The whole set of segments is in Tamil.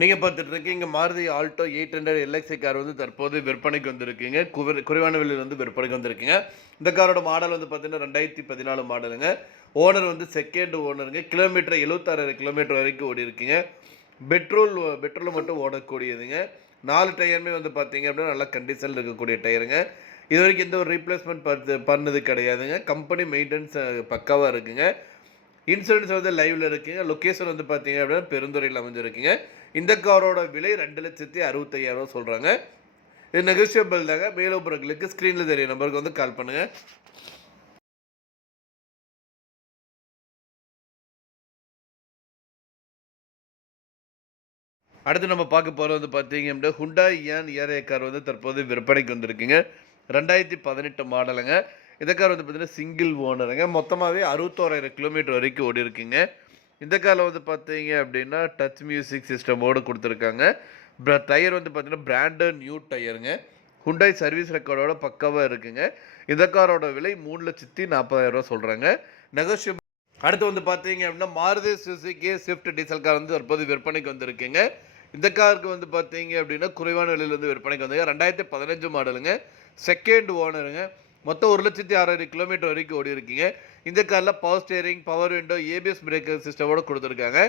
நீங்க பார்த்துட்டு இருக்கீங்க மாருதி ஆல்டோ 800 எல்எக்ஸ்ஐ கார் வந்து தற்போது விற்பனைக்கு வந்திருக்குங்க. குறைவான விலையில வந்து விற்பனைக்கு வந்திருக்குங்க. இந்த காரோட மாடல் வந்து பார்த்தீங்கன்னா 2014 மாடலுங்க. ஓனர் வந்து செகண்ட் ஓனருங்க. கிலோமீட்டர் 76,000 கிலோமீட்டர் வரைக்கும் ஓடியிருக்குங்க. பெட்ரோல் மட்டும் ஓடக்கூடியதுங்க. 4 டயருமே வந்து பார்த்தீங்க அப்படின்னா நல்ல கண்டிஷன்ல இருக்கக்கூடிய டயருங்க. இதுவரைக்கும் எந்த ஒரு ரீப்ளேஸ்மென்ட் பண்ணது கிடையாதுங்க. கம்பெனி மெயின்டெனன்ஸ் பக்காவா இருக்குங்க. இன்சூரன்ஸ் வந்து லைவ்ல இருக்குங்க. லொகேஷன் வந்து பார்த்தீங்க அப்படின்னா பெருந்துறையில அமைஞ்சிருக்குங்க. இந்த காரோட விலை 2,65,000 சொல்றாங்க. இது நெகோஷியபிள் தாங்க. மேலும் விவரங்களுக்கு ஸ்க்ரீன்ல தெரிய நம்பருக்கு வந்து கால் பண்ணுங்க. அடுத்து நம்ம பார்க்க போறது வந்து பார்த்தீங்க அப்படின்னா ஹுண்டாய் ஏன் ஏஆர்ஐ கார் வந்து தற்போது விற்பனைக்கு வந்திருக்குங்க. 2018 மாடலுங்க. இந்த கார் வந்து பார்த்தீங்கன்னா சிங்கிள் ஓனருங்க. மொத்தமாவே 61,000 கிலோமீட்டர் வரைக்கும் ஓடியிருக்குங்க. இந்த கார்ல வந்து பார்த்தீங்க அப்படின்னா டச் மியூசிக் சிஸ்டமோடு குடுத்துருக்காங்க. டயர் வந்து பார்த்தீங்கன்னா பிராண்டட் நியூ டயருங்க. ஹுண்டாய் சர்வீஸ் ரெக்கார்டோட பக்காவா இருக்குங்க. இந்த காரோட விலை 3,40,000 சொல்றாங்க. நெகோஷியபிள். அடுத்து வந்து பார்த்தீங்க அப்படின்னா Maruti Suzuki Swift diesel car வந்து தற்போது விற்பனைக்கு வந்திருக்குங்க. இந்த காருக்கு வந்து பார்த்தீங்க அப்படின்னா குறைவான விலையில வந்து விற்பனைக்கு வந்தது. 2015 மாடலுங்க. செகண்ட் ஓனருங்க. மொத்தம் 1,06,000 கிலோமீட்டர் வரைக்கும் ஓடியிருக்குங்க. இந்த கார்ல power steering, power window, ABS breaker சிஸ்டமோட குடுத்துருக்காங்க.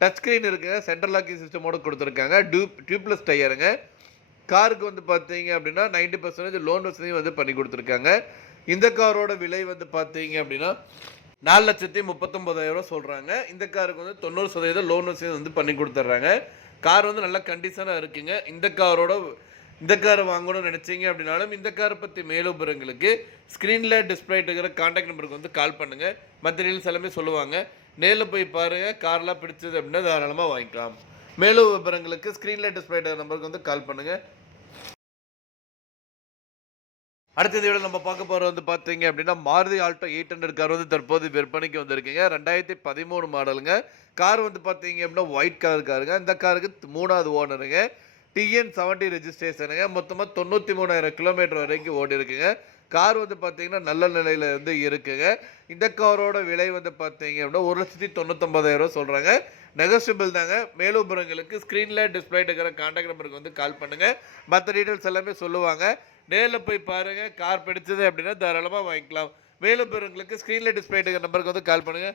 டச் ஸ்கிரீன் இருக்குங்க. சென்ட்ரல் லாக்கிங் சிஸ்டமோட குடுத்துருக்காங்க. டியூப்லெஸ் டயருங்க. காருக்கு வந்து பார்த்தீங்க அப்படின்னா 90% லோன் வசதியும் வந்து பண்ணி குடுத்துருக்காங்க. இந்த காரோட விலை வந்து பார்த்தீங்க அப்படின்னா 4,39,000 சொல்றாங்க. இந்த காருக்கு வந்து 90% லோன் வசதி வந்து பண்ணி குடுத்துர்றாங்க. கார் வந்து நல்ல கண்டிஷனா இருக்குங்க. இந்த கார் வாங்கணும்னு நினைச்சீங்க அப்படின்னாலும், இந்த கார பத்தி மேலும் விவரங்களுக்கு ஸ்க்ரீன்ல டிஸ்ப்ளேல இருக்கிற கான்டாக்ட் நம்பருக்கு வந்து கால் பண்ணுங்க. மத்த டீடைல்ஸ் எல்லாமே சொல்லுவாங்க. நேர்ல போய் பாருங்க. கார்லாம் பிடிச்சது அப்படின்னா தாராளமா வாங்கிக்கலாம். மேலும் விவரங்களுக்கு ஸ்க்ரீன்ல டிஸ்ப்ளே இருக்கிற நம்பருக்கு வந்து கால் பண்ணுங்க. அடுத்த இந்த வீடியோல நம்ம பார்க்க போறது வந்து பார்த்தீங்க அப்படின்னா, மாருதி ஆல்டோ 800 கார் வந்து தற்போது விற்பனைக்கு வந்திருக்குங்க. 2013 மாடலுங்க. கார் வந்து பார்த்தீங்க அப்படின்னா, ஒயிட் கலர் காருங்க. இந்த காருக்கு 3வது ஓனருங்க. டிஎன் 70 ரெஜிஸ்ட்ரேஷனுங்க. மொத்தமா 93,000 கிலோமீட்டர் வரைக்கும் ஓடியிருக்குங்க. கார் வந்து பார்த்தீங்கன்னா, நல்ல நிலையில வந்து இருக்குங்க. இந்த காரோட விலை வந்து பார்த்தீங்க அப்படின்னா, 1,99,000 சொல்றாங்க. நெகோஷியபிள் தாங்க. மேலும் விவரங்களுக்கு ஸ்க்ரீன்ல டிஸ்ப்ளே இருக்கிற கான்டாக்ட் நம்பருக்கு வந்து கால் பண்ணுங்க. மத்த டீடைல்ஸ் எல்லாமே சொல்லுவாங்க. நேர்ல போய் பாருங்க. கார் பிடிச்சது அப்படின்னா தாராளமா வாங்கிக்கலாம். மேலும் விவரங்களுக்கு ஸ்க்ரீன்ல டிஸ்ப்ளே இருக்கிற நம்பருக்கு வந்து கால் பண்ணுங்க.